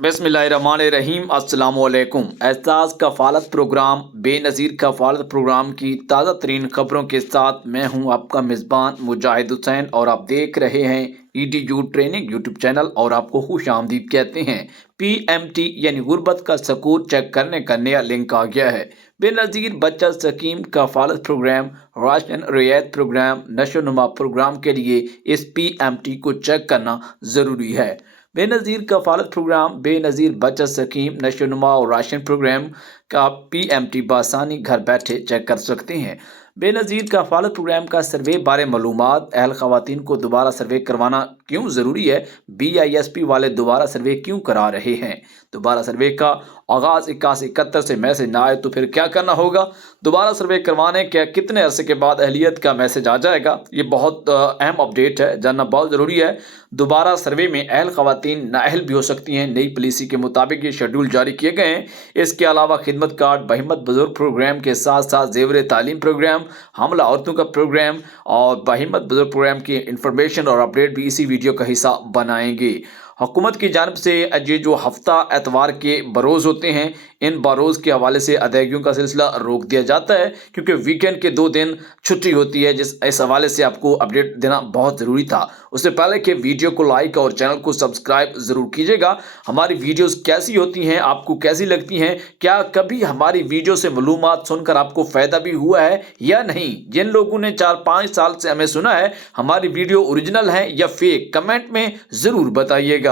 बिस्मिल्लाहिर्रहमानिर्रहीम अस्सलाम वालेकुम। एहसास कफ़ालत प्रोग्राम बेनज़ीर कफ़ालत प्रोग्राम की ताज़ा तरीन खबरों के साथ मैं हूं आपका मेज़बान मुजाहिद हुसैन और आप देख रहे हैं EDU ट्रेनिंग यूट्यूब चैनल और आपको खुश आमदीद कहते हैं। PMT यानी गुर्बत का सकूर चेक करने का नया लिंक आ गया है। बेनज़ीर बचत स्कीम कफ़ालत प्रोग्राम राशन रियायत प्रोग्राम नशो नुमा प्रोग्राम के लिए इस PMT को चेक करना ज़रूरी है। बेनज़ीर कफ़ालत प्रोग्राम बेनज़ीर बचत स्कीम नशोनुमा और राशन प्रोग्राम का PMT बआसानी घर बैठे चेक कर सकते हैं। बेनज़ीर कफ़ालत प्रोग्राम का सर्वे बारे मालूमात अहल ख़वातीन को दोबारा सर्वे करवाना क्यों ज़रूरी है। BISP वाले दोबारा सर्वे क्यों करा रहे हैं। दोबारा सर्वे का आगाज़ 8171 से मैसेज ना आए तो फिर क्या करना होगा। दोबारा सर्वे करवाने के कितने अरसे के बाद अहलियत का मैसेज आ जाएगा। ये बहुत अहम अपडेट है, जानना बहुत ज़रूरी है। दोबारा सर्वे में अहल ख़वातीन नाअहल भी हो सकती हैं। नई पॉलिसी के मुताबिक ये शेड्यूल जारी किए गए हैं। इसके अलावा खिदमत कार्ड बहिम्मत बुजुर्ग प्रोग्राम के साथ साथ जेवर तालीम प्रोग्राम हमला औरतों का प्रोग्राम और बहिम्मत बुजुर्ग प्रोग्राम की इंफॉर्मेशन और अपडेट भी इसी वीडियो का हिस्सा बनाएंगे। हुकूमत की जानिब से ये जो हफ्ता एतवार के बरोज़ होते हैं, इन बरोज़ के हवाले से अदायगियों का सिलसिला रोक दिया जाता है क्योंकि वीकेंड के 2 दिन छुट्टी होती है। इस हवाले से आपको अपडेट देना बहुत ज़रूरी था। उससे पहले कि वीडियो को लाइक और चैनल को सब्सक्राइब ज़रूर कीजिएगा। हमारी वीडियोस कैसी होती हैं, आपको कैसी लगती हैं, क्या कभी हमारी वीडियो से मालूमात सुनकर आपको फ़ायदा भी हुआ है या नहीं। जिन लोगों ने 4-5 साल से हमें सुना है, हमारी वीडियो ओरिजिनल है या फेक, कमेंट में ज़रूर बताइएगा।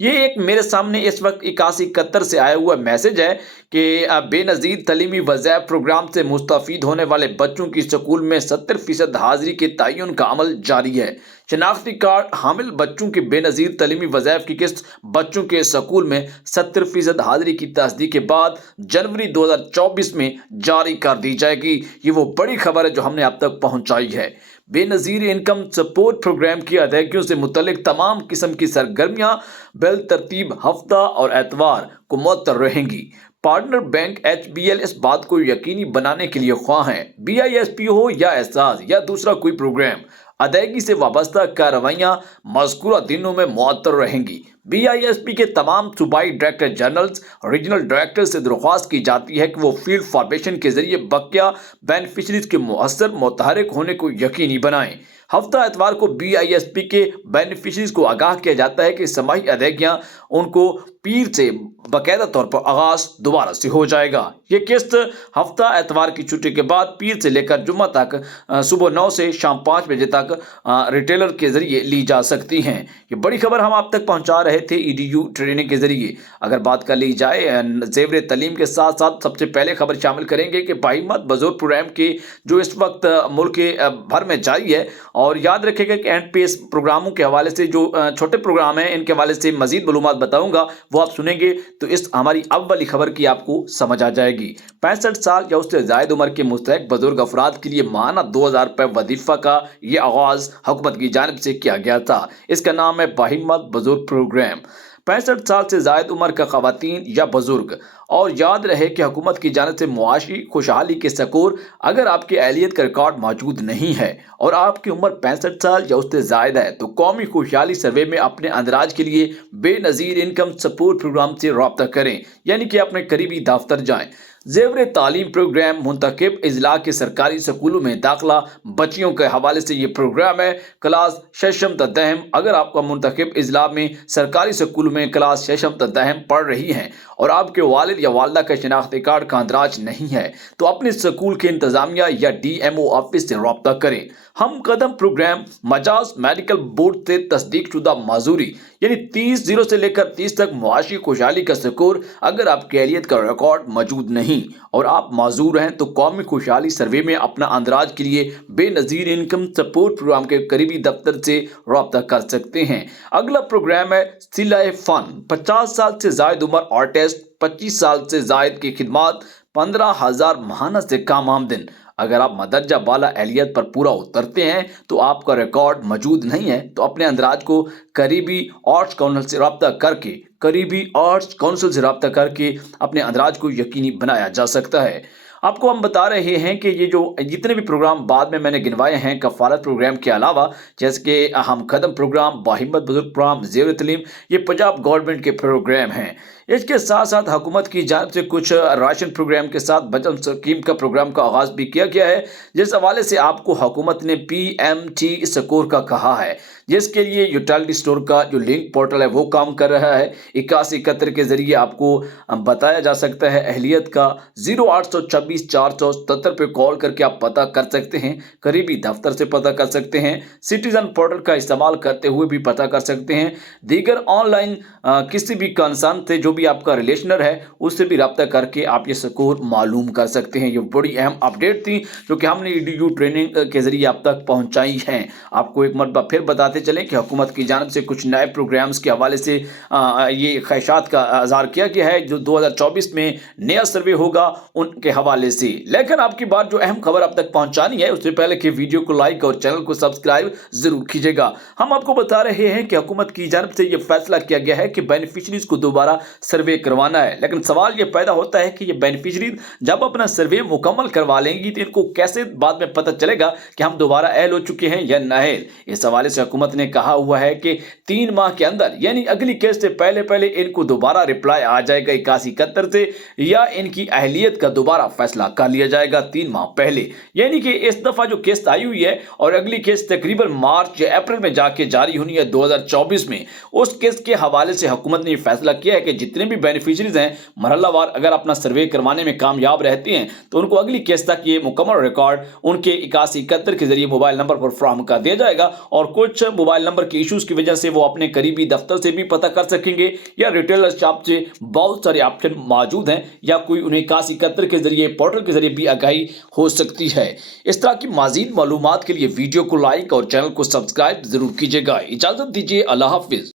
ये एक मेरे सामने इस वक्त 8171 से आया हुआ मैसेज है कि बेनज़ीर तलीमी वज़ाइफ प्रोग्राम से मुस्तफ़ीद होने वाले बच्चों की स्कूल में 70% हाजिरी के तयन का अमल जारी है। शनाख्ती कार्ड हामिल बच्चों के बेनज़ीर तलीमी वज़ाइफ की किस्त बच्चों के स्कूल में 70% हाजिरी की तस्दीक के बाद जनवरी 2024 में जारी कर दी जाएगी। ये वो बड़ी खबर है जो हमने आप तक पहुंचाई है। बेनज़ीर इनकम सपोर्ट प्रोग्राम की अदायगियों से मुतल्लिक तमाम किस्म की सरगर्मियाँ बिल तरतीब हफ्ता और एतवार को मुअत्तर रहेंगी। पार्टनर बैंक HBL इस बात को यकीनी बनाने के लिए ख्वाह हैं BISP हो या एहसास या दूसरा कोई प्रोग्राम, अदायगी से वाबस्ता कार्रवाइयाँ मज़कूरा दिनों में मुअत्तर रहेंगी। BISP के तमाम सूबाई डायरेक्टर जनरल्स रीजनल डायरेक्टर से दरख्वास्त की जाती है कि वो फील्ड फॉर्मेशन के जरिए बकिया बेनिफिशरीज के मुअस्सर मुतहरिक होने को यकीनी बनाएं। हफ्ता एतवार को BISP के बेनिफिशरीज को आगाह किया जाता है कि समाही अदायगियाँ उनको पीर से बाकायदा तौर पर आगाज दोबारा से हो जाएगा। ये किस्त हफ्ता एतवार की छुट्टी के बाद पीर से लेकर जुम्मा तक सुबह 9 से शाम 5 बजे तक रिटेलर के जरिए ली जा सकती हैं। ये बड़ी खबर हम आप तक पहुंचा रहे थे EDU ट्रेनिंग के जरिए। अगर बात कर ली जाए जेवर तलीम के साथ साथ सबसे पहले खबर शामिल करेंगे कि बहिम्मत बुजुर्ग प्रोग्राम की जो इस वक्त मुल्क के भर में जारी है। और याद रखिएगा कि NPS प्रोग्रामों के हवाले से जो छोटे प्रोग्राम हैं, इनके हवाले से मजीद मालूमात बताऊंगा, वो आप सुनेंगे तो इस हमारी अव्वली खबर की आपको समझ आ जाएगी। 65 साल या उससे ज़ायद उम्र के मुस्तहिक बुजुर्ग अफराद के लिए माहाना 2000 रुपये वजीफा का ये आगाज़ हुकूमत की जानिब से किया गया था। इसका नाम है बहिम्मत बुजुर्ग प्रोग्राम। 65 साल से ज़ायद उम्र का ख़वातीन या बुजुर्ग। और याद रहे कि हुकूमत की जानिब से मुआशी खुशहाली के सकूर, अगर आपकी अहलियत का रिकॉर्ड मौजूद नहीं है और आपकी उम्र 65 साल या उससे ज़ायद है तो कौमी खुशहाली सर्वे में अपने अंदराज के लिए बेनज़ीर इनकम सपोर्ट प्रोग्राम से रब्ता करें, यानी कि अपने करीबी दफ्तर जाएँ। जेवर तालीम प्रोग्राम मुंतखब अजला के सरकारी स्कूलों में दाखिला बच्चियों के हवाले से ये प्रोग्राम है। क्लास शशम तदहम, अगर आपका मुंतखब अजला में सरकारी स्कूलों में क्लास शशम तदहम पढ़ रही हैं और आपके वालिद या वालदा का शनाख्ती कार्ड का अंदराज नहीं है तो अपने स्कूल के इंतजामिया या DMO ऑफिस से रब्ता करें। हम कदम प्रोग्राम मजाज मेडिकल बोर्ड से तस्दीक शुदा माजूरी यानी 30 से लेकर 30 तक मुआशी खुशहाली का सकूर, अगर आपकी अहलियत का रिकॉर्ड मौजूद नहीं और आप माजूर हैं तो कौमी खुशहाली सर्वे में अपना अंदराज के लिए बेनज़ीर इनकम सपोर्ट प्रोग्राम के करीबी दफ्तर से रब्ता कर सकते हैं। अगला प्रोग्राम है सिलाए फन। 50 साल से ज़ायद उम्र आर्टिस्ट, 25 साल से ज़ायद की खिदमत, 15,000 माहाना से कम आमदन। अगर आप मदरजा बाला अहलियत पर पूरा उतरते हैं तो आपका रिकॉर्ड मौजूद नहीं है तो अपने अंदराज को करीबी आर्ट्स काउंसिल से रब्ता करके अपने अंदराज को यकीनी बनाया जा सकता है। आपको हम बता रहे हैं कि ये जो जितने भी प्रोग्राम बाद में मैंने गिनवाए हैं कफालत प्रोग्राम के अलावा, जैसे कि हम कदम प्रोग्राम, बाहिम्मत बुजुर्ग प्रोग्राम, ज़ेवर तलीम, ये पंजाब गवर्नमेंट के प्रोग्राम हैं। इसके साथ साथ हुकूमत की जानिब से कुछ राशन प्रोग्राम के साथ बचत स्कीम का प्रोग्राम का आगाज़ भी किया गया है, जिस हवाले से आपको हुकूमत ने PMT स्कोर का कहा है, जिसके लिए यूटिलिटी स्टोर का जो लिंक पोर्टल है वो काम कर रहा है। 8171 के ज़रिए आपको बताया जा सकता है अहलियत का। 0826 477 पे कॉल करके आप पता कर सकते हैं, करीबी दफ्तर से पता कर सकते हैं, सिटीज़न पोर्टल का इस्तेमाल करते हुए भी पता कर सकते हैं। दीगर ऑनलाइन किसी भी कंसर्न से जो भी आपका रिलेशनर है उससे भी रब्ता करके आप ये स्कोर मालूम कर सकते हैं। ये बड़ी अहम अपडेट थी जो कि हमने EDU ट्रेनिंग के ज़रिए आप तक पहुंचाई हैं। आपको एक मरतबा फिर बताते चलें कि हुकूमत की जानिब से कुछ नए प्रोग्राम्स के हवाले से ये ख्वाहिशात का इज़हार किया गया है जो 2024 में नया सर्वे होगा उनके हवाले से। लेकिन आपकी बात जो अहम खबर आप तक पहुंचानी है उससे पहले कि वीडियो को लाइक और चैनल को सब्सक्राइब ज़रूर कीजिएगा। हम आपको बता रहे हैं कि हुकूमत की जानिब से ये फैसला किया गया है कि बेनिफिशरीज को दोबारा सर्वे करवाना है। लेकिन सवाल ये पैदा होता है कि ये बेनिफिशरीज जब अपना सर्वे मुकम्मल करवा लेंगी तो इनको कैसे बाद में पता चलेगा कि हम दोबारा अहल हो चुके हैं या नाअहल। इस हवाले से हुकूमत ने कहा हुआ है कि 3 माह के अंदर यानी अगली किस्त से पहले इनको दोबारा रिप्लाई आ जाएगा 8171 से, या इनकी अहलियत का दोबारा फैसला कर लिया जाएगा 3 माह पहले। यानी कि इस दफा जो किस्त आई हुई है और अगली किस्त तकरीबन मार्च या अप्रैल में जाके जारी होनी है 2024 में, उस किस्त के हवाले से हुकूमत ने फैसला किया है कि जितने भी बेनिफिशरीज हैं मरहलावार अगर अपना सर्वे करवाने में कामयाब रहते हैं तो उनको अगली किस्त तक ये मुकम्मल रिकॉर्ड उनके 8171 के जरिए मोबाइल नंबर पर फराहम कर दिया जाएगा। और कुछ मोबाइल नंबर के इशूज की वजह से वो अपने करीबी दफ्तर से भी पता कर सकेंगे या रिटेलर शॉप से बहुत सारे ऑप्शन मौजूद हैं, या कोई उन्हें 8171 के जरिए पोर्टल के जरिए भी आगाही हो सकती है। इस तरह की मज़ीद मालूमात के लिए वीडियो को लाइक और चैनल को सब्सक्राइब जरूर कीजिएगा। इजाज़त दीजिए, अल्लाह हाफिज़।